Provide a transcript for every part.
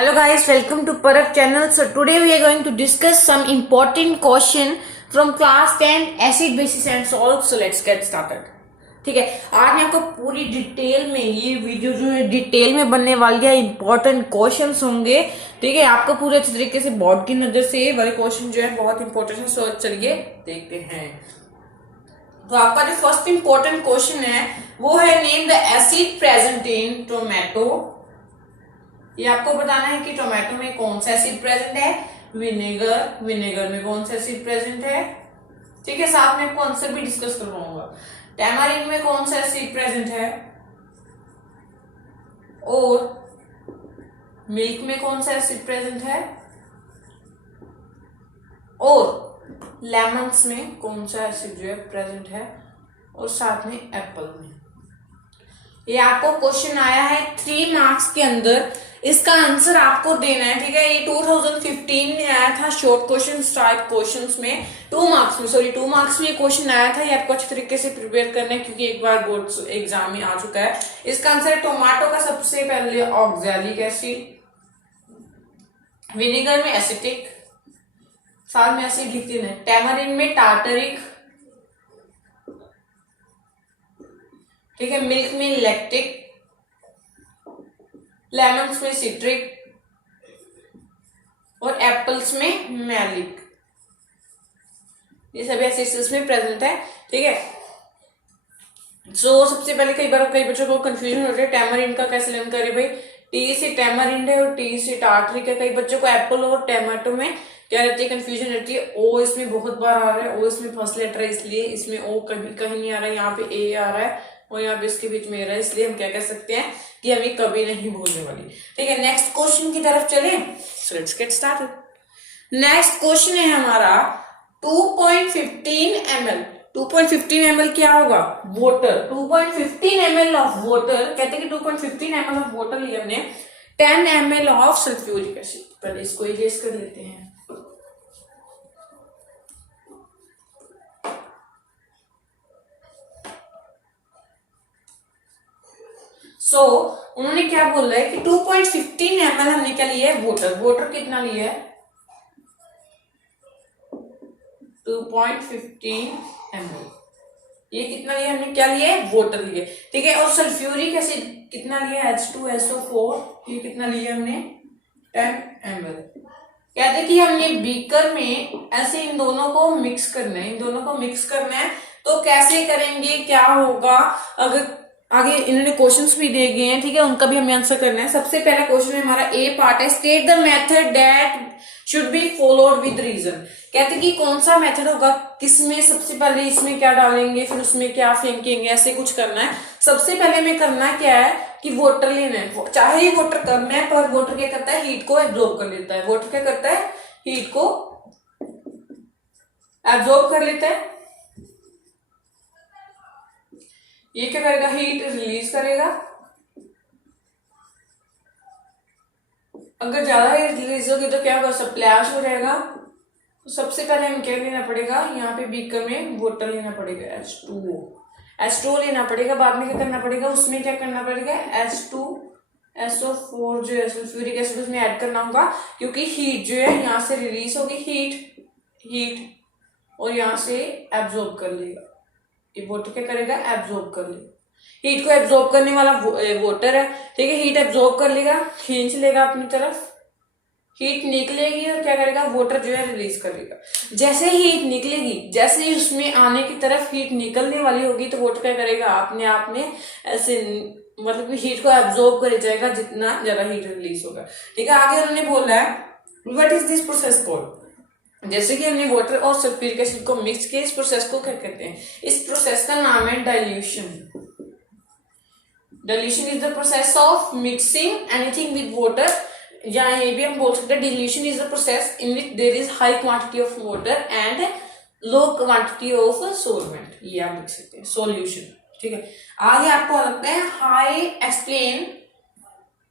Hello guys, welcome to Parak channel. So today we are going to discuss some important question from class 10 acid basis and salts. So let's get started. ठीक है, आज मैं आपको पूरी detail में ये video जो है डिटेल में बनने वाली है. इंपॉर्टेंट क्वेश्चंस होंगे. ठीक है, आपको पूरे अच्छे तरीके से बोर्ड की नजर से ये वाले क्वेश्चन जो है बहुत इंपॉर्टेंट है. सो चलिए देखते हैं. तो आपका जो फर्स्ट इंपॉर्टेंट क्वेश्चन है वो है name the acid present in tomato. ये आपको बताना है कि टोमेटो में कौन सा एसिड प्रेजेंट है. विनेगर में कौन सा एसिड प्रेजेंट है. ठीक है, साथ में आपको आंसर भी डिस्कस करवाऊंगा. टैमारिन में कौन सा एसिड प्रेजेंट है और मिल्क में कौन सा एसिड प्रेजेंट है और लेमन्स में कौन सा एसिड जो है प्रेजेंट है और साथ में एप्पल में. ये आपको क्वेश्चन आया है 3 मार्क्स के अंदर. इसका आंसर आपको देना है. ठीक है, ये 2015 में आया था शॉर्ट क्वेश्चन टाइप क्वेश्चंस में. 2 मार्क्स में ये क्वेश्चन आया था. ये आपको अच्छे तरीके से प्रिपेयर करना है क्योंकि एक बार बोर्ड एग्जाम में आ चुका है. इसका आंसर है टोमेटो का सबसे पहले ऑक्सैलिक एसिड, विनेगर में एसिटिक, साथ में एसिड लिख देना है. टैमारिन में टार्टरिक, ठीक है, मिल्क में लैक्टिक, लेमन्स में सिट्रिक और एप्पल्स में मैलिक. ये सभी एसिड्स में प्रेजेंट है. ठीक है, सबसे पहले कई बच्चों को कंफ्यूजन हो रहा है टैमारिन का कैसे लर्न करे भाई. टी से टैमारिन है और टी से टार्टरिक है. कई बच्चों को एप्पल और टमाटो में क्या रहती है, कंफ्यूजन रहती है. ओ इसमें बहुत बार आ रहा है, ओ इसमें फर्स्ट लेटर है इसलिए इसमें ओ कभी कहीं नहीं आ रहा है. यहाँ पे ए आ रहा है और यहाँ पे इसके बीच में रहा है, इसलिए हम क्या कह सकते हैं कि हमें कभी नहीं भूलने वाली. ठीक है, नेक्स्ट क्वेश्चन की तरफ चले. So let's get started. Next question है हमारा 2.15 ml. 2.15 ml क्या होगा, वाटर. 2.15 ml of water. कहते हैं कि 2.15 ml ऑफ वाटर लिया हमने. 10 ml ऑफ सल्फ्यूरिक एसिड. पहले इसको इरेज कर लेते हैं. उन्होंने क्या बोला है कि 2.15 ml हमने क्या लिया है, वाटर कितना लिया है, 2.15 ml. ये कितना लिया हमने, क्या लिया है, वाटर लिया. ठीक है, और सल्फ्यूरिक एसिड कितना लिया, H2SO4. ये कितना लिया हमने, 10 ml. कहते हैं कि हमने बीकर में ऐसे इन दोनों को मिक्स करना है. तो कैसे करेंगे, क्या होगा, अगर आगे इन्होंने क्वेश्चंस भी दे गए हैं. ठीक है, उनका भी हमें आंसर करना है. सबसे पहला क्वेश्चन में हमारा ए पार्ट है, state the method that should be followed with reason. कहते हैं कि कौन सा मेथड होगा, किसमें सबसे पहले इसमें क्या डालेंगे फिर उसमें क्या फेंकेंगे, ऐसे कुछ करना है. सबसे पहले हमें करना क्या है कि वाटर लेना है. चाहे ये वाटर कम है पर वाटर क्या करता है, हीट को एब्जॉर्ब कर लेता है. वाटर क्या करता है, हीट को एब्जॉर्ब कर लेता है. ये क्या करेगा, हीट रिलीज करेगा. अगर ज्यादा हीट रिलीज होगी तो क्या होगा, स्प्लैश हो जाएगा. तो सबसे पहले हमें क्या लेना पड़ेगा, यहाँ पे बीकर में वाटर लेना पड़ेगा, H2O लेना पड़ेगा. बाद में क्या करना पड़ेगा, उसमें क्या करना पड़ेगा, H2SO4 जो है सल्फ्यूरिक एसिड उसमें ऐड करना होगा क्योंकि हीट जो है यहाँ से रिलीज होगी, हीट और यहाँ से एब्जॉर्ब कर लेगा. ये वाटर क्या करेगा, एब्जॉर्ब कर लेगा. हीट को एब्जॉर्ब करने वाला वाटर है. ठीक है, हीट एब्जॉर्ब कर लेगा, खींच लेगा अपनी तरफ, हीट निकलेगी और क्या करेगा, वाटर जो है रिलीज करेगा. जैसे ही हीट निकलेगी, जैसे ही उसमें आने की तरफ हीट निकलने वाली होगी तो वाटर क्या करेगा, अपने आप में ऐसे मतलब कि हीट को एब्जॉर्ब कर जाएगा जितना ज्यादा हीट रिलीज होगा. ठीक है, आगे उन्होंने बोला है what is this process called. जैसे कि हमने वाटर और सल्फ्यूरिक एसिड को मिक्स किया, इस प्रोसेस को क्या कहते हैं, इस प्रोसेस का नाम है dilution. Dilution is the process of mixing anything with water. या ये भी हम बोल सकते हैं dilution is the process in which there is high quantity of water and low quantity of solvent. ये आप लिख सकते हैं सॉल्यूशन. ठीक है, आगे आपको लगता है high explain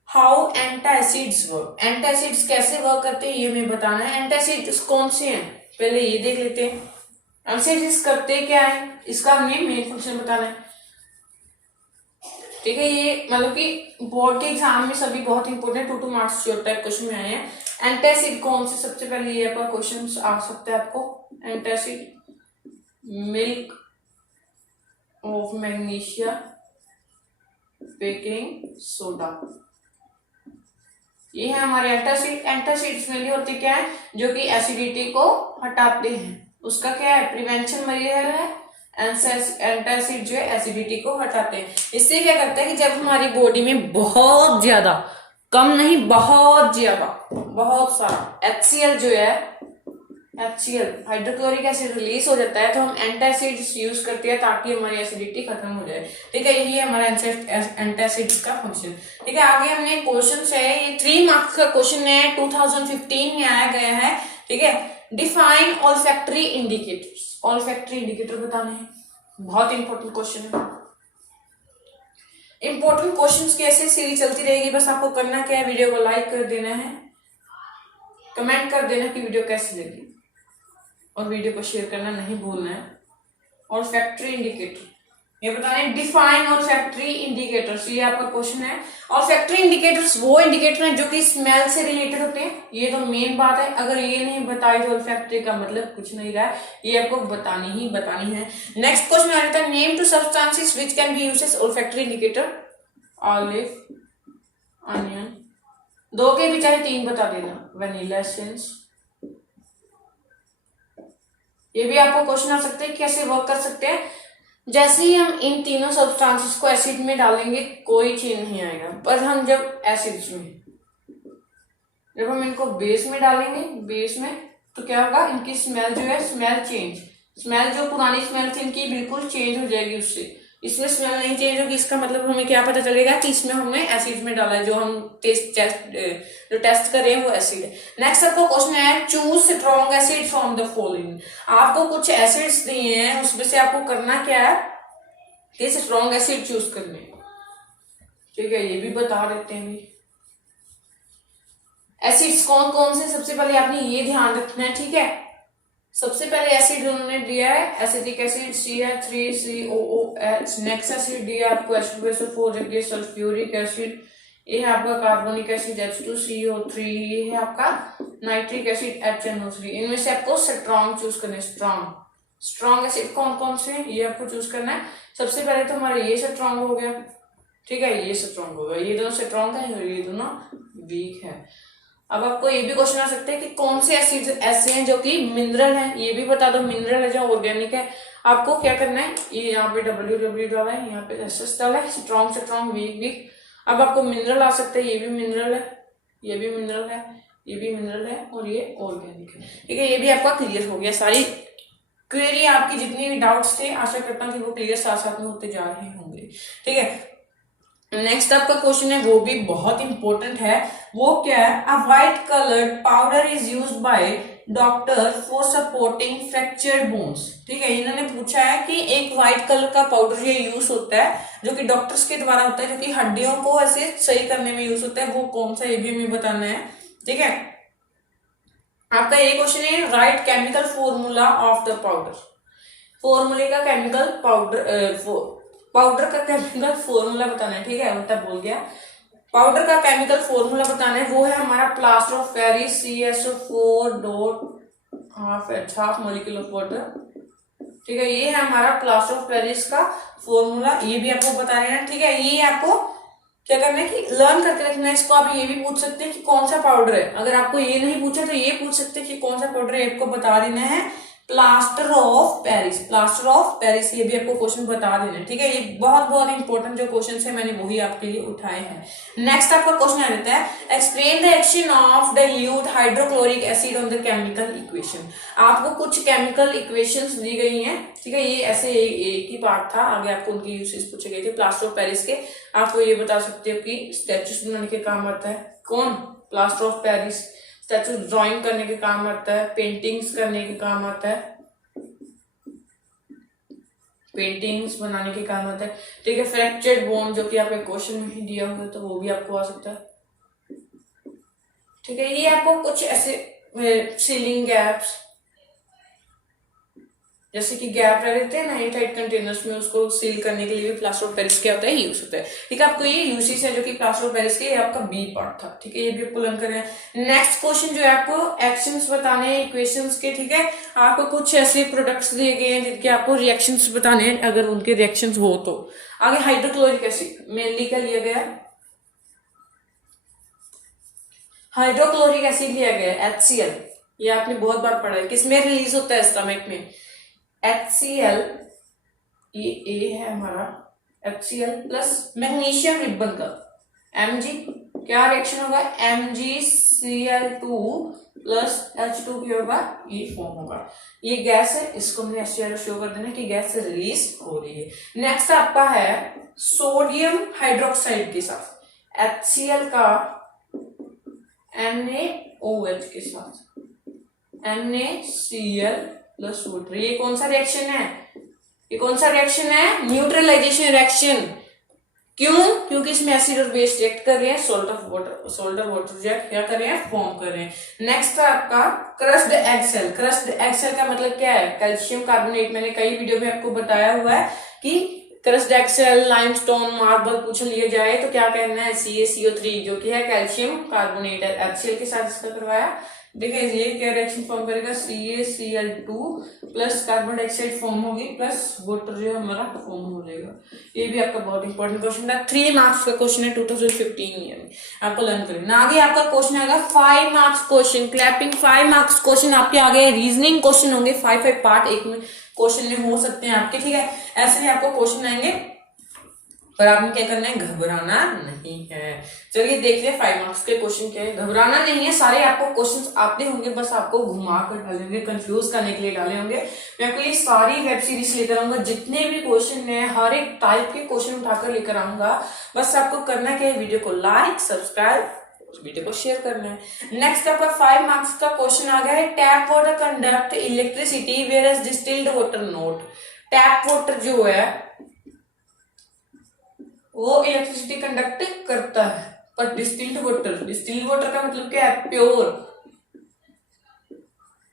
how antacids work. Antacids कैसे वर्क करते हैं ये हमें बताना है. एंटासिड्स कौन से हैं पहले ये देख लेते हैं. एंटासिड्स करते क्या है, इसका हमें मेन फंक्शन बताना है. ठीक है, ये मतलब कि बोर्ड के एग्जाम में सभी बहुत इंपॉर्टेंट 2 मार्क्स जो टाइप क्वेश्चन में आए हैं। एंटासिड कौन से, सबसे पहले ये पर क्वेश्चन आ सकता है आपको। Antacid milk of magnesia baking soda, ये है हमारे एंटासिड। एंटासिड्स में होते क्या है, जो कि एसिडिटी को हटाते हैं, उसका क्या है प्रिवेंशन मटेरियल है। एंटासिड जो है एसिडिटी को हटाते हैं। इससे क्या करता है कि जब हमारी बॉडी में बहुत ज्यादा, कम नहीं बहुत ज्यादा, बहुत सारा HCl जो है, HCl हाइड्रोक्लोरिक एसिड रिलीज हो जाता है, तो हम एंटासिड्स यूज करते हैं ताकि हमारी एसिडिटी खत्म हो जाए। ठीक है, यही है हमारा एंटासिड्स का फंक्शन। ठीक है, आगे हमने क्वेश्चन है, ये 3 मार्क्स का क्वेश्चन है, 2015 में आया गया है। ठीक है, define olfactory indicators, olfactory indicator बताने हैं, बहुत इंपॉर्टेंट क्वेश्चन है। इंपॉर्टेंट क्वेश्चंस की ऐसे सीरीज चलती रहेगी, बस आपको करना क्या है, वीडियो को लाइक कर देना है, कमेंट कर देना कि वीडियो कैसी लगी, और वीडियो को शेयर करना नहीं भूलना है। और फैक्ट्री इंडिकेटर ये बताने, डिफाइन और फैक्ट्री इंडिकेटर्स, ये आपका क्वेश्चन है। और फैक्ट्री इंडिकेटर्स वो इंडिकेटर हैं जो कि स्मेल से रिलेटेड होते हैं, ये तो मेन बात है। अगर ये नहीं बताई तो फैक्ट्री का मतलब कुछ नहीं रहा है, ये आपको बतानी ही बतानी है। नेक्स्ट क्वेश्चन आ जाता है, name two substances which can be used as olfactory indicator. Olive, onion, 2 के भी चाहे 3 बता देना। वनीला एसेंस, ये भी आपको क्वेश्चन आ सकते हैं, कैसे वर्क कर सकते हैं। जैसे ही हम इन तीनों सब्सटेंसेस को एसिड में डालेंगे कोई चेंज नहीं आएगा, पर हम जब एसिड्स में, जब हम इनको बेस में डालेंगे, बेस में, तो क्या होगा, इनकी स्मेल जो है, स्मेल चेंज, स्मेल जो पुरानी स्मेल थी इनकी बिल्कुल चेंज हो जाएगी उससे। इसमें स्मेल नहीं चेंज होगी, इसका मतलब हमें क्या पता चलेगा कि इसमें हमने एसिड में डाला है, जो हम जो टेस्ट कर रहे हैं वो एसिड है। नेक्स्ट आपको क्वेश्चन है, choose strong acid from the following. आपको कुछ एसिड्स दिए हैं, उसमें से आपको करना क्या है कि स्ट्रॉन्ग एसिड चूज करने। ठीक है, ये भी बता देते हैं भी एसिड्स कौन कौन से। सबसे पहले आपने ये ध्यान रखना है, ठीक है, सबसे पहले एसिड उन्होंने दिया है acetic acid CH3COOH। Next acid दिया आपको H2SO4, जबकि सल्फ्यूरिक एसिड, ये है आपका कार्बोनिक एसिड H2CO3, ये है आपका नाइट्रिक एसिड HNO3। इनमें से आपको स्ट्रॉन्ग चूज करना है। स्ट्रॉन्ग एसिड कौन कौन से हैं ये आपको चूज करना है। सबसे पहले तो हमारे ये स्ट्रॉन्ग हो गया, ठीक है, ये स्ट्रॉन्ग हो गया, ये दोनों स्ट्रॉन्ग है और ये दोनों वीक है। अब आपको ये भी क्वेश्चन आ सकते हैं कि कौन से एसिड ऐसे हैं जो कि मिनरल हैं, ये भी बता दो, मिनरल है जो ऑर्गेनिक है। आपको क्या करना है, ये यहाँ पे WW डाला है, यहाँ पे SS डाला है, स्ट्रॉन्ग स्ट्रॉन्ग वीक वीक। अब आपको मिनरल आ सकते हैं, ये भी मिनरल है, ये भी मिनरल है, ये भी मिनरल है, और ये ऑर्गेनिक है। ठीक है, ये भी आपका क्लियर हो गया। सारी क्वेरी आपकी जितनी भी डाउट्स थे, आशा करता हूँ कि वो क्लियर साथ साथ में होते जा रहे होंगे। ठीक है, नेक्स्ट आपका क्वेश्चन है, वो भी बहुत इंपॉर्टेंट है। वो क्या है, a white coloured powder is used by doctor for supporting fractured bones. ठीक है, इन्होंने पूछा है कि एक व्हाइट कलर का पाउडर ये यूज होता है, जो कि डॉक्टर्स के द्वारा होता है, जो कि हड्डियों को ऐसे सही करने में यूज होता है, वो कौन सा, ये भी हमें बताना है। ठीक है, आपका ये क्वेश्चन है, right chemical formula of the powder. फॉर्मूले का केमिकल पाउडर का केमिकल फॉर्मूला बताना है। ठीक है, उल्टा बोल गया, पाउडर का केमिकल फॉर्मूला बताना है। वो है हमारा plaster of Paris CSO4 dot half molecule of water. ठीक है, ये है हमारा प्लास्टर ऑफ पेरिस का फॉर्मूला, ये भी आपको बता रहे हैं। ठीक है, ये आपको क्या करना है कि लर्न करके रखना है इसको। आप ये भी पूछ सकते हैं कि कौन सा पाउडर है, अगर आपको ये नहीं पूछा तो ये पूछ सकते हैं कि कौन सा पाउडर है, आपको बता देना है plaster of Paris. Plaster of Paris, ये भी आपको क्वेश्चन बता देना है। ठीक है, ये बहुत बहुत इंपॉर्टेंट जो क्वेश्चन है, मैंने वही आपके लिए उठाए हैं। नेक्स्ट आपका क्वेश्चन आ जाता है, explain the action of dilute hydrochloric acid on the chemical equation. आपको कुछ केमिकल इक्वेशंस दी गई हैं। ठीक है, ये ऐसे एक ही पार्ट था, आगे आपको उनकी यूसेज पूछे गए थे प्लास्टर ऑफ पेरिस के। आपको ये बता सकते हो कि स्टैचूज बनाने के काम आता है कौन, plaster of Paris. Statue drawing करने के काम आता है, पेंटिंग्स करने के काम आता है, पेंटिंग्स बनाने के काम आता है। ठीक है, फ्रैक्चर्ड बोन जो कि आपके क्वेश्चन में ही दिया हुआ है, तो वो भी आपको आ सकता है। ठीक है, ये आपको कुछ ऐसे सीलिंग गैप्स, जैसे कि गैप रह देते हैं ना एयर टाइट कंटेनर्स में, उसको सील करने के लिए भी प्लास्टर ऑफ पेरिस क्या होता है, यूज होता है। ठीक है, आपको ये यूसेज है जो कि प्लास्टर ऑफ पेरिस के, ये आपका बी पार्ट था। ठीक है, ये भी आपको लर्न करें। नेक्स्ट क्वेश्चन जो है आपको एक्शंस बताने हैं इक्वेशंस के। ठीक है, आपको कुछ ऐसे प्रोडक्ट्स दिए गए हैं जिनके आपको रिएक्शंस बताने हैं, अगर उनके रिएक्शंस हो तो। आगे हाइड्रोक्लोरिक एसिड मेनली क्या लिया गया, हाइड्रोक्लोरिक एसिड लिया गया HCl। ये आपने बहुत बार पढ़ा है, किसमें रिलीज होता है, स्टमक में। HCl, ये ए है हमारा, HCl प्लस मैग्नीशियम रिबन का Mg, क्या रिएक्शन होगा, MgCl2 प्लस H2 क्या होगा, ये फॉर्म होगा। ये गैस है, इसको हमने HCl शो कर देना कि गैस से रिलीज हो रही है। नेक्स्ट आपका है सोडियम हाइड्रोक्साइड के साथ HCl का NaOH के साथ NaCl प्लस वाटर। ये कौन सा रिएक्शन है, ये कौन सा रिएक्शन है, न्यूट्रलाइजेशन रिएक्शन। क्यों, क्योंकि इसमें एसिड और बेस रिएक्ट कर रहे हैं, salt of water, salt of water जो है क्या कर रहे हैं, फॉर्म कर रहे हैं। नेक्स्ट है आपका crushed egg shell. Crushed egg shell का मतलब क्या है, कैल्शियम कार्बोनेट। मैंने कई वीडियो में आपको बताया हुआ है कि crushed egg shell, limestone, marble पूछ लिया जाए तो क्या कहना है, CaCO3 जो कि है कैल्शियम कार्बोनेट है। HCl के साथ इसका करवाया, देखिए ये क्या रिएक्शन फॉर्म करेगा, CaCl2 plus carbon dioxide form होगी प्लस वाटर जो हमारा फॉर्म हो जाएगा। ये भी आपका बहुत इंपॉर्टेंट क्वेश्चन है, 3 मार्क्स का क्वेश्चन है 2015 ईयर में, आपको लर्न करेंगे। आगे आपका क्वेश्चन आएगा 5 marks question, clapping 5 marks question आपके आगे, रीजनिंग क्वेश्चन होंगे 5 पार्ट एक में क्वेश्चन में हो सकते हैं आपके। ठीक है, ऐसे ही आपको क्वेश्चन आएंगे, पर आपने क्या करना है, घबराना नहीं है। चलिए देखते हैं 5 मार्क्स के क्वेश्चन क्या है। घबराना नहीं है, सारे आपको क्वेश्चंस आते होंगे, बस आपको घुमा कर डाले होंगे, कंफ्यूज करने के लिए डाले होंगे। मैं आपको ये सारी वेब सीरीज लेकर आऊंगा, जितने भी क्वेश्चन है हर एक टाइप के क्वेश्चन उठाकर लेकर आऊंगा। बस आपको करना क्या है, वीडियो को लाइक, सब्सक्राइब, वीडियो को शेयर करना है। नेक्स्ट आपका 5 मार्क्स का क्वेश्चन आ गया है, tap water conduct electricity whereas distilled water not. Tap water जो है वो इलेक्ट्रिसिटी कंडक्ट करता है, पर डिस्टिल्ड वाटर का मतलब क्या है, प्योर।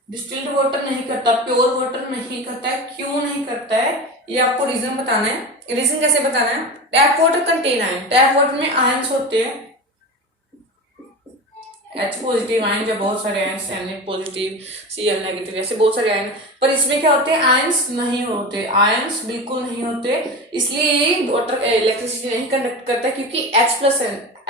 डिस्टिल्ड वाटर नहीं करता, प्योर वाटर नहीं करता है। क्यों नहीं करता है, ये आपको रीजन बताना है। रीजन कैसे बताना है, tap water contain ion, tap water में आयंस होते हैं, H पॉजिटिव आयन, जब बहुत सारे ion, Na positive, Cl negative, ऐसे बहुत सारे आयन, पर इसमें क्या होते हैं, आयंस नहीं होते, आयंस बिल्कुल नहीं होते, इसलिए ये वाटर इलेक्ट्रिसिटी नहीं कंडक्ट करता, क्योंकि H plus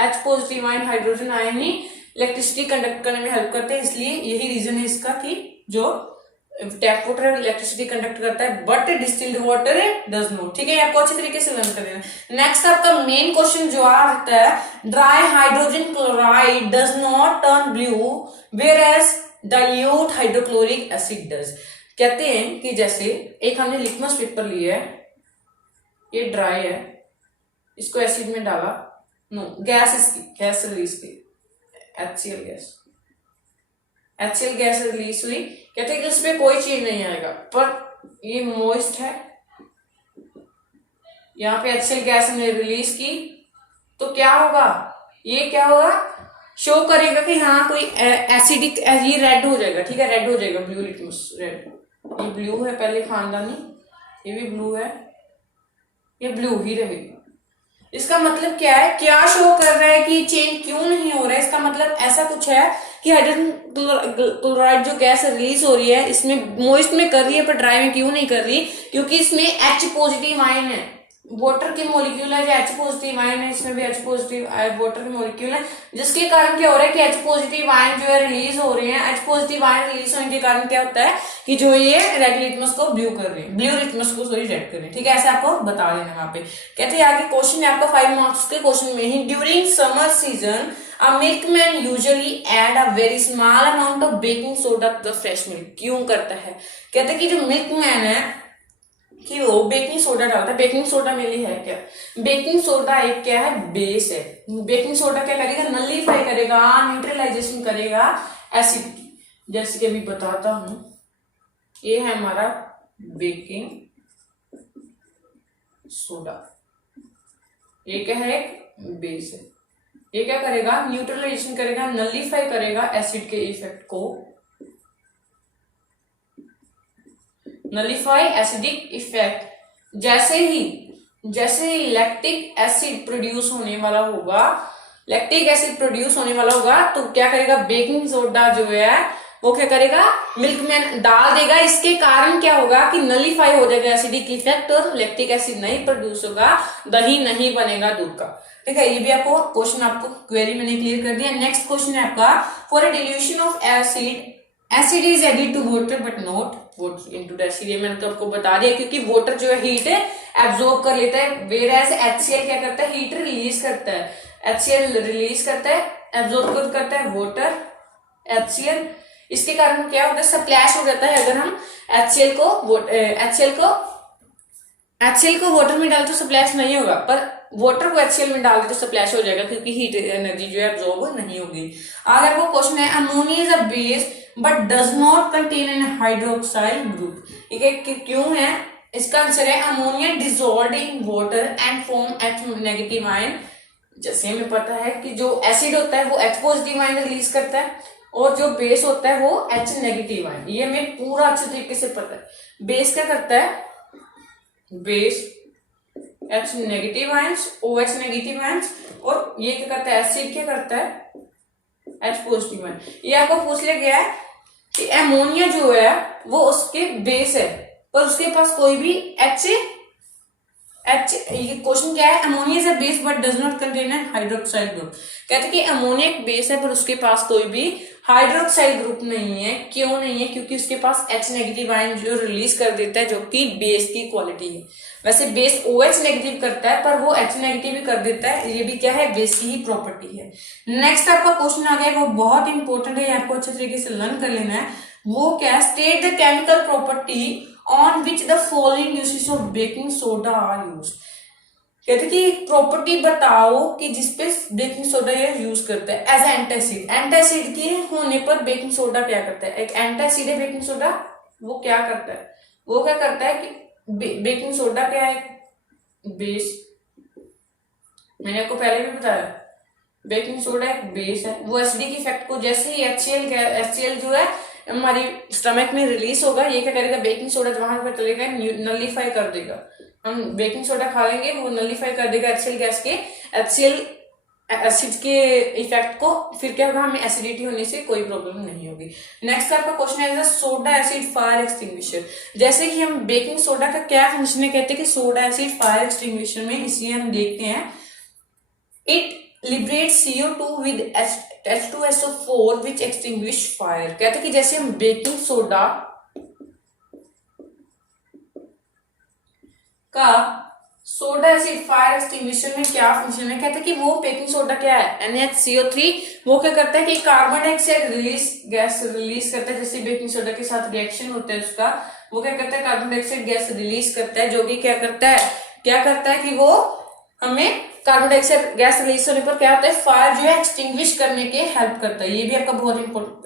H positive ion hydrogen ion ही इलेक्ट्रिसिटी कंडक्ट करने में हेल्प करते हैं। इसलिए यही रीजन है इसका कि जो टैप वाटर इलेक्ट्रिसिटी कंडक्ट करता है, but distilled water does not. ठीक है, आपको अच्छे तरीके से लर्न कर लेना। नेक्स्ट आपका मेन क्वेश्चन जो आता है, dry hydrogen chloride does not turn blue whereas dilute hydrochloric acid does. कहते हैं कि जैसे एक हमने लिटमस पेपर लिया है, ये ड्राई है, इसको एसिड में डाला, नो गैस, इसकी गैस रिलीज की, HCl gas, HCl gas release हुई, कहते हैं कि उसमें कोई चीज नहीं आएगा, पर ये मॉइस्ट है, यहाँ पे HCl गैस हमने रिलीज की, तो क्या होगा, ये क्या होगा, शो करेगा कि हाँ कोई एसिडिक, ये रेड हो जाएगा। ठीक है, रेड हो जाएगा, ब्लू लिटमस रेड, ये ब्लू है पहले खानदानी, ये भी ब्लू है, ये ब्लू ही रहेगा। इसका मतलब क्या है, क्या शो कर रहा है कि चेंज क्यों नहीं हो रहा है, इसका मतलब ऐसा कुछ है कि हाइड्रोजन क्लोराइड जो गैस रिलीज हो रही है, इसमें मॉइस्ट में कर रही है, पर ड्राई में क्यों नहीं कर रही, क्योंकि इसमें H पॉजिटिव आयन है, वाटर के मॉलिक्यूल है जो H पॉजिटिव आयन है, इसमें भी H पॉजिटिव वाटर के मॉलिक्यूल है, जिसके कारण क्या हो रहा है कि H पॉजिटिव आयन जो है रिलीज हो रहे हैं। H पॉजिटिव आयन रिलीज होने के कारण क्या होता है कि जो ये रेड लिटमस को ब्लू कर रहे हैं, ब्लू लिटमस को सॉरी रेड कर रहे हैं। ठीक है, ऐसे आपको बता देना वहां पे। कहते हैं आगे क्वेश्चन है आपका 5 मार्क्स के क्वेश्चन में ही, during summer season a milkman usually add a very small amount of baking soda to the fresh milk। क्यों करता है, कहते हैं कि जो मिल्कमैन है कि वो बेकिंग सोडा डालता है। बेकिंग सोडा मेनली है क्या, बेकिंग सोडा एक क्या है, बेस है। बेकिंग सोडा क्या करेगा, नलीफाई करेगा, न्यूट्रलाइजेशन करेगा एसिड की। जैसे कि अभी बताता हूं, ये है हमारा बेकिंग सोडा, ये क्या है, एक बेस है। ये क्या करेगा, न्यूट्रलाइजेशन करेगा, नलीफाई करेगा एसिड के इफेक्ट को। Nullify acidic effect. जैसे ही लैक्टिक एसिड प्रोड्यूस होने वाला होगा, तो क्या करेगा, बेकिंग सोडा जो है वो क्या करेगा, मिल्क में डाल देगा। इसके कारण क्या होगा कि नलीफाई हो जाएगा एसिडिक इफेक्ट और लैक्टिक एसिड नहीं प्रोड्यूस होगा, दही नहीं बनेगा दूध का। ठीक है, ये भी आपको क्वेश्चन, आपको क्वेरी मैंने क्लियर कर दिया। नेक्स्ट क्वेश्चन है आपका, for a dilution of acid is added to water but not water into the acid. ये मैंने तो आपको बता दिया, क्योंकि वाटर जो है हीट एब्जॉर्ब कर लेता है, वेयरएज HCl क्या करता है, हीट रिलीज करता है। HCl रिलीज करता है, एब्जॉर्ब करता है वाटर HCl। इसके कारण क्या होता है, स्प्लैश हो जाता है। अगर हम HCl को वाटर में डाल तो स्प्लैश नहीं होगा, पर वाटर को HCl में डाल दे तो स्प्लैश हो जाएगा, क्योंकि हीट एनर्जी जो है एब्जॉर्ब नहीं होगी। अगर वो क्वेश्चन है, ammonia is a base but does not contain an hydroxyl group. ठीक है, क्यों है, इसका आंसर है ammonia dissolved in water and form H negative ion. जैसे हमें पता है कि जो एसिड होता है वो H पॉजिटिव आयन रिलीज करता है, और जो बेस होता है वो H नेगेटिव आयन। ये हमें पूरा अच्छे तरीके से पता है। बेस क्या करता है, base H negative ions, OH negative ions, और ये क्या करता है, एसिड क्या करता है, H पॉजिटिव आयन। ये आपको पूछ लिया गया है कि अमोनिया जो है वो उसके बेस है, पर उसके पास कोई भी ये क्वेश्चन क्या है, ammonia is a base but does not contain an hydroxide group. कहते हैं कि अमोनिया एक बेस है पर उसके पास कोई भी हाइड्रोक्साइड ग्रुप नहीं है। क्यों नहीं है, क्योंकि उसके पास H नेगेटिव आयन जो रिलीज कर देता है, जो कि बेस की क्वालिटी है। वैसे बेस OH नेगेटिव करता है, पर वो H नेगेटिव भी कर देता है। ये भी क्या है, बेस की ही प्रॉपर्टी है। नेक्स्ट आपका क्वेश्चन आ गया, वो बहुत इंपॉर्टेंट है, आपको अच्छे तरीके से लर्न कर लेना है। वो क्या, state the chemical property on which the following usage of baking soda are use. कहते कि प्रॉपर्टी बताओ कि जिसपे बेकिंग सोडा ये यूज करता है एज एंटासिड। एंटासिड के होने पर बेकिंग सोडा क्या करता है, एक एंटासिड है बेकिंग सोडा, वो क्या करता है, कि बेकिंग सोडा क्या है, बेस। मैंने आपको पहले भी बताया, बेकिंग सोडा एक बेस है। वो एसिडिक इफेक्ट को, जैसे ही HCl जो है हमारी स्टमक में रिलीज होगा, ये क्या करेगा, बेकिंग सोडा वहां पर चलेगा, नलीफाई कर देगा। हम बेकिंग सोडा खा लेंगे, वो नलीफाई कर देगा HCl गैस के, HCl एसिड के इफेक्ट को। फिर क्या होगा, हमें एसिडिटी होने से कोई प्रॉब्लम नहीं होगी। नेक्स्ट आपका क्वेश्चन है, सोडा एसिड फायर एक्सटिंग्विशर। जैसे कि हम बेकिंग सोडा का क्या फंक्शन है, कहते हैं कि सोडा एसिड फायर एक्सटिंग्विशर में, इसलिए हम देखते हैं it liberates CO2 with H2SO4 which extinguish fire। कहते कि जैसे हम बेकिंग सोडा का सोडा एसिड फायर एक्सटिंग्विशर में क्या फंक्शन है, कहते कि वो बेकिंग सोडा क्या है, NaCO3, वो क्या करता है कि कार्बन डाइऑक्साइड गैस रिलीज करता है। जैसे बेकिंग सोडा के साथ रिएक्शन होता है उसका, वो क्या करता है, कार्बन डाइऑक्साइड गैस रिलीज करता है, जो कि क्या करता है कि वो हमें कार्बन डाइऑक्साइड गैस रिलीज होने पर क्या होता है, फायर जो है एक्सटिंग्विश करने के हेल्प करता है। ये भी आपका बहुत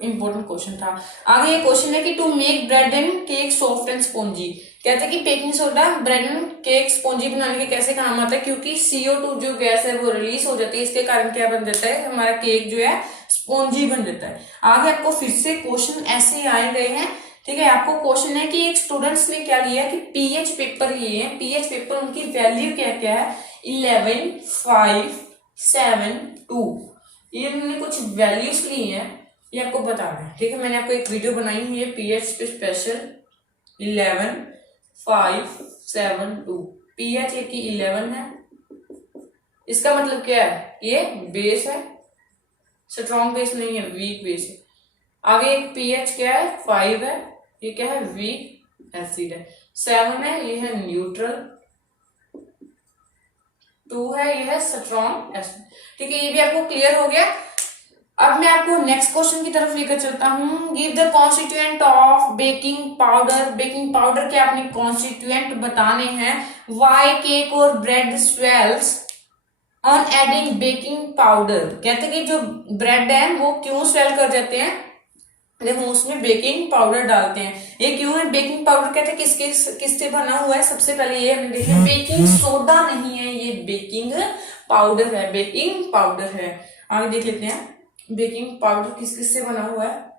इंपॉर्टेंट क्वेश्चन था। आगे ये क्वेश्चन है कि to make bread and cake soft and spongy. कहते हैं कि baking soda bread and cake spongy बनाने के कैसे काम आता है, क्योंकि CO2 जो गैस है वो रिलीज हो जाती है, इसके कारण क्या बन जाता है, हमारा केक जो है स्पॉन्जी बन जाता है। आगे आपको फिर से क्वेश्चन ऐसे आए गए हैं। ठीक है, आपको क्वेश्चन है कि एक स्टूडेंट्स ने क्या लिया कि पीएच पेपर लिए हैं। पीएच पेपर उनकी वैल्यू क्या क्या है, 11, 5, 7, 2। ये उन्होंने कुछ वैल्यूज ली हैं, ये आपको बताना है। ठीक है, मैंने आपको एक वीडियो बनाई है पीएच पे स्पेशल, 11, 5, 7, 2। पीएच एक की 11 है, इसका मतलब क्या है, ये बेस है, स्ट्रॉन्ग बेस नहीं है, वीक बेस है। आगे एक पीएच क्या है, 5 है, ये क्या है, वीक एसिड है। 7 है, ये है न्यूट्रल। 2 है, ये है स्ट्रॉन्ग एसिड। ठीक है, ये भी आपको क्लियर हो गया। अब मैं आपको नेक्स्ट क्वेश्चन की तरफ लेकर चलता हूं। Give the constituent of baking powder. Baking powder के आपने कॉन्स्टिट्यूएंट बताने हैं। वाई केक और bread swells on adding baking powder. कहते हैं कि जो ब्रेड है वो क्यों स्वेल कर जाते हैं, देखो उसमें बेकिंग पाउडर डालते हैं। ये क्यों है, बेकिंग पाउडर कहते हैं किससे बना हुआ है, सबसे पहले ये हमने देखा, बेकिंग सोडा नहीं है, ये बेकिंग पाउडर है, बेकिंग पाउडर है। आगे देख लेते हैं बेकिंग पाउडर किस से बना हुआ है।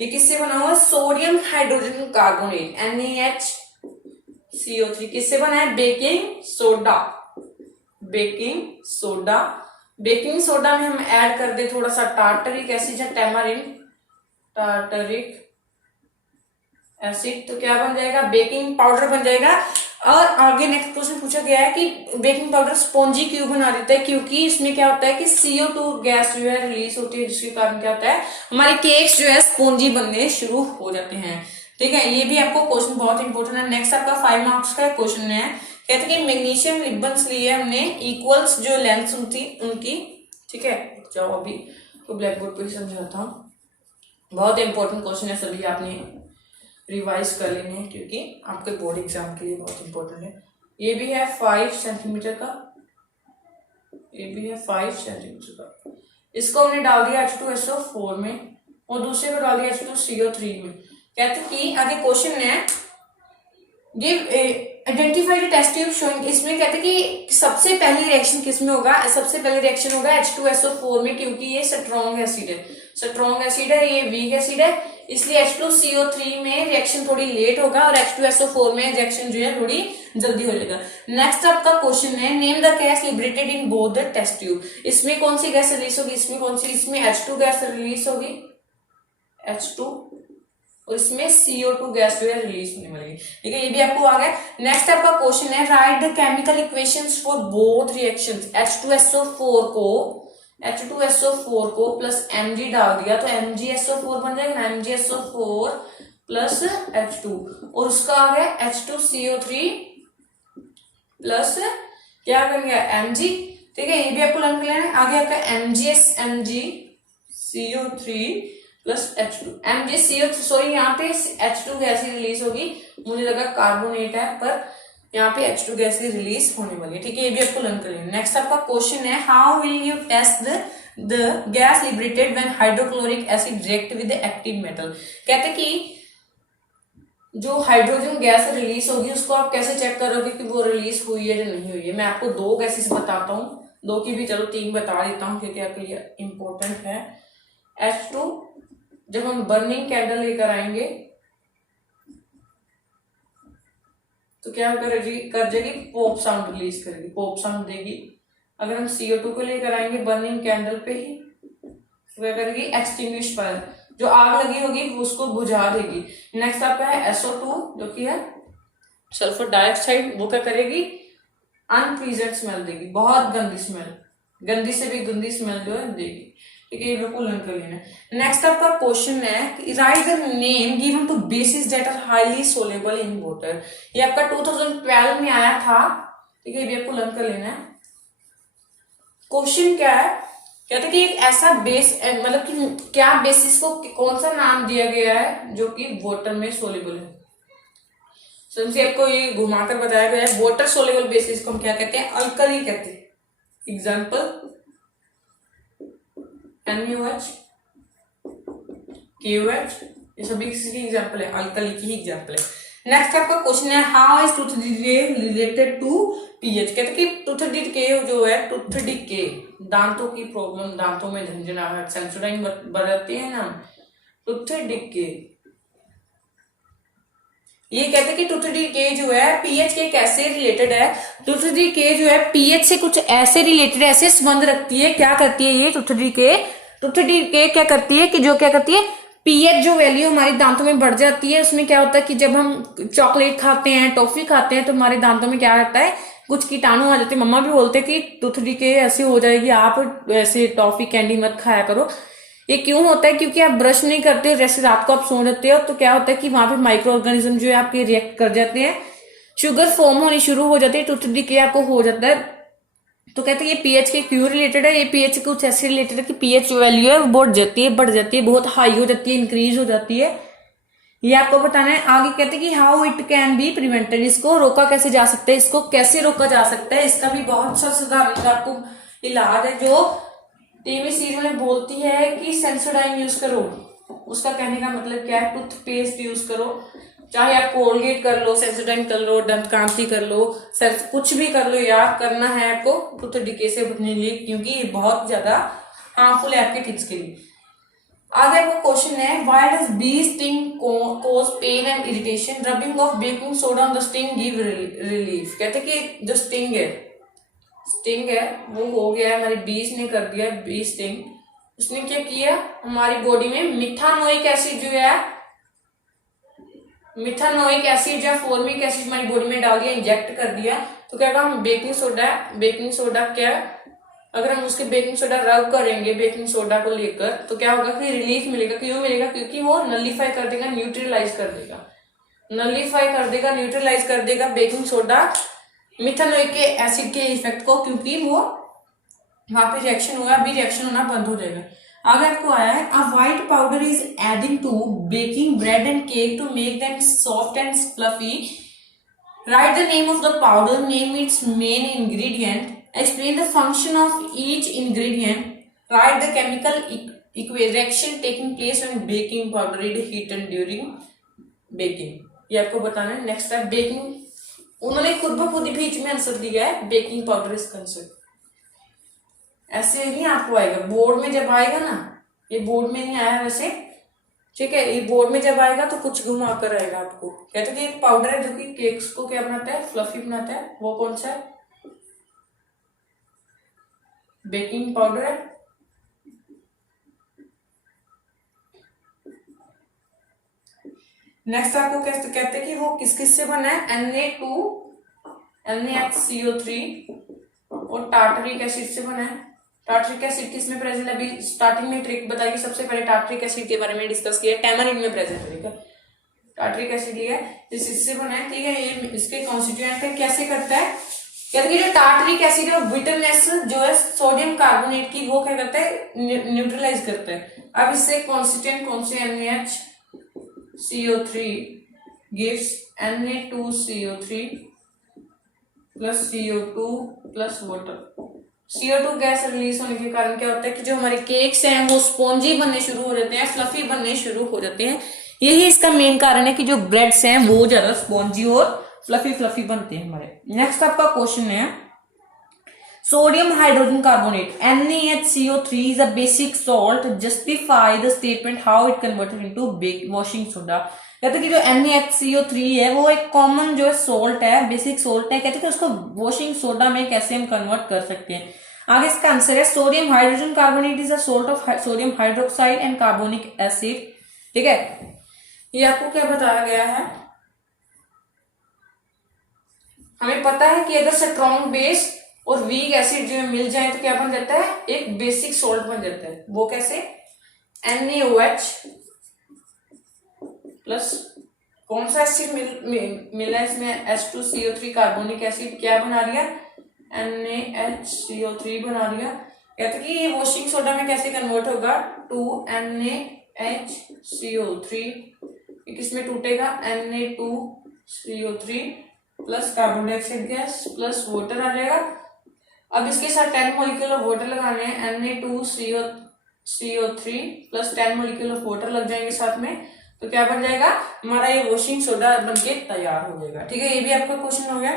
ये किससे बना हुआ है? सोडियम हाइड्रोजन कार्बोनेट NaHCO3 किससे बना है? Baking soda. Baking soda, baking soda में हम ऐड कर दे थोड़ा सा टार्टरिक एसिड या टैमारिन, टार्टरिक एसिड, तो क्या बन जाएगा? बेकिंग पाउडर बन जाएगा। और आगे नेक्स्ट क्वेश्चन पूछा गया है कि बेकिंग पाउडर स्पॉन्जी क्यों बना देता है? क्योंकि इसमें क्या होता है कि CO2 गैस जो है रिलीज होती है, जिसके कारण क्या होता है? हमारे केक्स जो है स्पॉन्जी बनने शुरू हो जाते हैं। ठीक है, ये भी आपको क्वेश्चन बहुत इंपॉर्टेंट है। नेक्स्ट आपका 5 मार्क्स का क्वेश्चन है, कहते हैं कि मैग्नीशियम रिबन्स लिए हमने, इक्वल्स जो लेंथ थी उनकी। ठीक है, जाओ अभी तो ब्लैक बोर्ड पे समझाता हूँ। बहुत इंपॉर्टेंट क्वेश्चन है, सभी आपने रिवाइज कर लेने हैं क्योंकि आपके बोर्ड एग्जाम के लिए बहुत इंपॉर्टेंट है। ये भी है 5 सेंटीमीटर का, ये भी है 5 सेंटीमीटर का। इसको हमने डाल दिया H2SO4 में और दूसरे को डाल दिया H2CO3 में। कहते कि आगे क्वेश्चन है give identify the test tube showing, इसमें कहते कि सबसे पहली रिएक्शन किसमें होगा? सबसे पहली रिएक्शन होगा H2SO4 में, क्योंकि ये स्ट्रॉन्ग एसिड है, स्ट्रॉन्ग एसिड है, ये वीक एसिड है, इसलिए H2CO3 में रिएक्शन थोड़ी लेट होगा और H2SO4 में रिएक्शन जो है थोड़ी जल्दी हो जाएगा। नेक्स्ट आपका क्वेश्चन है name the gas liberated in both the test tube, इसमें कौन सी गैस रिलीज होगी? इसमें कौन सी? इसमें H2 गैस रिलीज होगी, H2, और इसमें CO2 गैस जो है रिलीज होने वाली है। ठीक है, ये भी आपको आ गया। नेक्स्ट आपका क्वेश्चन है write the chemical equations for both reactions. H2SO4 को प्लस Mg डाल दिया तो MgSO4 बन जाएगा ना, MgSO4 प्लस H2, और उसका आ गया H2CO3 प्लस क्या बन गया? Mg। ठीक है, ये भी आपको लर्न कर लेना है। आगे आपका MgCO3 plus H2, MgCO3 sorry यहाँ पे H2 गैस ही रिलीज होगी, मुझे लगा कार्बोनेट है पर यहाँ पे H2 गैस ही रिलीज होने वाली है। ठीक है, ये भी आपको लर्न कर लेना। नेक्स्ट आपका क्वेश्चन है how will you test the gas liberated when hydrochloric acid react with the active metal. कहते कि जो हाइड्रोजन गैस रिलीज होगी उसको आप कैसे चेक करोगे कि वो रिलीज हुई है या नहीं हुई है? मैं आपको 2 गैसेस बताता हूँ, 2 की भी चलो 3 बता देता हूँ क्योंकि आपके लिए इंपॉर्टेंट है। H2 जब हम बर्निंग कैंडल लेकर आएंगे तो क्या करेगी? कर जाएगी पॉप साउंड रिलीज करेगी, पॉप साउंड देगी। अगर हम CO2 को लेकर आएंगे बर्निंग कैंडल पे ही तो क्या करेगी? एक्सटिंग्विश फायर, जो आग लगी होगी उसको बुझा देगी। नेक्स्ट आपका है SO2 जो कि है सल्फर डाइऑक्साइड, वो क्या करेगी? अनप्लीजेंट स्मेल देगी, बहुत गंदी स्मेल, गंदी से भी गंदी स्मेल जो है देगी। ठीक है, ये बिल्कुल लर्न कर लेना। नेक्स्ट आपका क्वेश्चन है write the name given to bases that are highly soluble in water. ये आपका 2012 में आया था। ठीक है, ये भी आपको लर्न कर लेना है। क्वेश्चन क्या है? कहते कि एक ऐसा बेस, मतलब कि क्या बेसिस को कौन सा नाम दिया गया है जो कि वाटर में सोलेबल है? समझिए आपको ये घुमाकर बताया गया है। वाटर सोलेबल बेसिस को हम क्या कहते हैं? अल्कली कहते हैं। एग्जाम्पल NaOH, KOH, ये सभी किसकी एग्जाम्पल है? अल्कली की एग्जाम्पल है। नेक्स्ट आपका क्वेश्चन है how is tooth decay related to pH. कहते कि टूथ डिके जो है, टूथ डिके दांतों की प्रॉब्लम, दांतों में झंझनाहट, सेंसोडाइन बढ़ती है ना, टूथ डिके। ये कहते कि टूथ डिके जो है पीएच के कैसे रिलेटेड है? टूथ डिके जो है पीएच से कुछ ऐसे रिलेटेड, ऐसे संबंध रखती है। क्या करती है ये टूथ डिके क्या करती है कि जो क्या करती है, पीएच जो वैल्यू हमारे दांतों में बढ़ जाती है। उसमें क्या होता है कि जब हम चॉकलेट खाते हैं, टॉफी खाते हैं, तो हमारे दांतों में क्या रहता है? कुछ कीटाणु आ जाते हैं। मम्मा भी बोलते हैं कि टूथ डिके ऐसी हो जाएगी, आप ऐसे टॉफी कैंडी मत खाया करो। ये क्यों होता है? क्योंकि आप ब्रश नहीं करते, जैसे रात को आप सो जाते हो तो क्या होता है कि वहां पे माइक्रो ऑर्गेनिज्म जो है आपके रिएक्ट कर जाते हैं, शुगर फॉर्म होनी शुरू हो जाती है, टूथ डिके आपको हो जाता है। तो कहते हैं ये पीएच के क्यों रिलेटेड है? ये पीएच के कुछ ऐसे रिलेटेड है कि पीएच जो वैल्यू है वो बढ़ जाती है, बहुत हाई हो जाती है, इंक्रीज हो जाती है। ये आपको बताना है। आगे कहते हैं कि how it can be prevented, इसको रोका कैसे जा सकता है, इसको कैसे रोका जा सकता है? इसका भी बहुत सा साधारण आपको इलाज है। जो टीवी सीरियल में बोलती है कि सेंसोडाइन यूज करो, उसका कहने का मतलब क्या है? टूथपेस्ट यूज करो, चाहे आप कोलगेट कर लो, सेंसोडाइन कर लो, दंत कांति कर लो, कुछ भी कर लो, याद करना है आपको टूथ डिके से बचने के लिए, क्योंकि ये बहुत ज्यादा हार्मफुल है आपके टीथ के लिए। आगे आपका क्वेश्चन है, why does bee sting cause pain and irritation, rubbing of baking soda on the sting give relief. कहते कि जो स्टिंग है वो हो गया है हमारी बीस ने कर दिया, बी स्टिंग, उसने क्या किया हमारी बॉडी में मिथानोइक एसिड जो है, मिथानोइक एसिड या फॉर्मिक एसिड हमारी बॉडी में डाल दिया, इंजेक्ट कर दिया। तो क्या होगा, हम बेकिंग सोडा क्या, अगर हम उसके बेकिंग सोडा रब करेंगे बेकिंग सोडा को लेकर, तो क्या होगा कि रिलीफ मिलेगा। क्यों मिलेगा, क्योंकि वो नलीफाई कर देगा, न्यूट्रलाइज कर देगा, न्यूट्रलाइज कर देगा बेकिंग सोडा मिथानोइक एसिड के इफेक्ट को, क्योंकि वो वहां पे रिएक्शन हुआ, अभी रिएक्शन होना बंद हो जाएगा। आगे आपको आया है, a white powder is adding to baking bread and cake to make them soft and fluffy, right the name of the powder, name its main ingredient, explain the function of each ingredient, write the chemical reaction taking place when baking powder is heated during baking। ये आपको बताना है। Next है baking, उन्होंने खुद ब खुद बीच में आंसर दिया है, बेकिंग पाउडर इज कंसेप्ट, ऐसे नहीं आपको आएगा बोर्ड में, जब आएगा ना, ये बोर्ड में नहीं आया वैसे, ठीक है, ये बोर्ड में जब आएगा तो कुछ घुमा कर आएगा आपको। कहते हैं कि एक पाउडर है जो कि केक्स को क्या बनाता है, फ्लफी बनाता है, वो कौन सा है, बेकिंग पाउडर है। नेक्स्ट आपको कहते हैं कि वो किस किस से बना है, NaHCO3 और टार्टरिक एसिड से बना है। टार्टरिक एसिड किसमें प्रेजेंट है, अभी स्टार्टिंग में ट्रिक बताइए, सबसे पहले टार्टरिक एसिड के बारे में डिस्कस किया, टैमरिन में प्रेजेंट है, ठीक है, टार्टरिक एसिड लिया इससे बना है, ठीक है। ये इसके कॉन्स्टिट्यूएंट है, कैसे करता है, कहते हैं जो टार्टरिक एसिड है बिटरनेस जो है सोडियम कार्बोनेट की, वो क्या करता है, न्यूट्रलाइज करता है। अब इससे कॉन्स्टिट्यूएंट कौन से, NaHCO3 gives Na2CO3 plus CO2 plus water. CO2 gas release होने के कारण क्या होता है कि जो हमारे केक्स हैं वो स्पॉन्जी बनने शुरू हो जाते हैं, फ्लफी बनने शुरू हो जाते हैं। यही इसका मेन कारण है कि जो ब्रेड्स हैं वो ज्यादा स्पॉन्जी और फ्लफी बनते हैं हमारे। नेक्स्ट आपका क्वेश्चन है, sodium hydrogen carbonate NaHCO3 is a basic salt, justify the statement how it converted into washing soda. कहते हैं कि जो NaHCO3 है वो एक कॉमन जो है सॉल्ट है, बेसिक सॉल्ट है, कहते हैं कि उसको वॉशिंग सोडा में कैसे हम कन्वर्ट कर सकते हैं। आगे इसका आंसर है, sodium hydrogen carbonate is a salt of sodium hydroxide and carbonic acid, ठीक है। ये आपको क्या बताया गया है, हमें पता है कि अगर स्ट्रॉन्ग बेस और वीक एसिड जो मिल जाए तो क्या बन जाता है, एक बेसिक सॉल्ट बन जाता है। वो कैसे, NaOH प्लस कौन सा एसिड मिला है इसमें, H2CO3 कार्बोनिक एसिड, क्या बना रही है, NaHCO3 बना रही है। कहते कि ये वॉशिंग सोडा में कैसे कन्वर्ट होगा, टू NaHCO3, किसमें टूटेगा, Na2CO3 plus carbon dioxide gas plus water आ जाएगा। अब इसके साथ 10 मॉलिक्यूल ऑफ वाटर लगाने हैं, Na2CO3 plus 10 molecule of water लग जाएंगे साथ में, तो क्या बन जाएगा हमारा, ये वॉशिंग सोडा बनके तैयार हो जाएगा, ठीक है। ये भी आपका क्वेश्चन हो गया।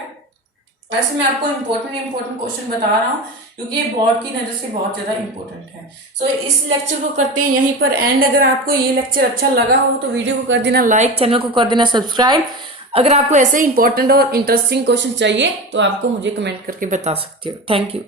ऐसे मैं आपको इंपॉर्टेंट क्वेश्चन बता रहा हूँ क्योंकि ये बोर्ड की नजर से बहुत ज्यादा इंपॉर्टेंट है। सो इस लेक्चर को करते हैं यहीं पर एंड। अगर आपको ये लेक्चर अच्छा लगा हो तो वीडियो को कर देना लाइक, चैनल को कर देना सब्सक्राइब। अगर आपको ऐसे इंपॉर्टेंट और इंटरेस्टिंग क्वेश्चन चाहिए तो आपको मुझे कमेंट करके बता सकते हो। Thank you.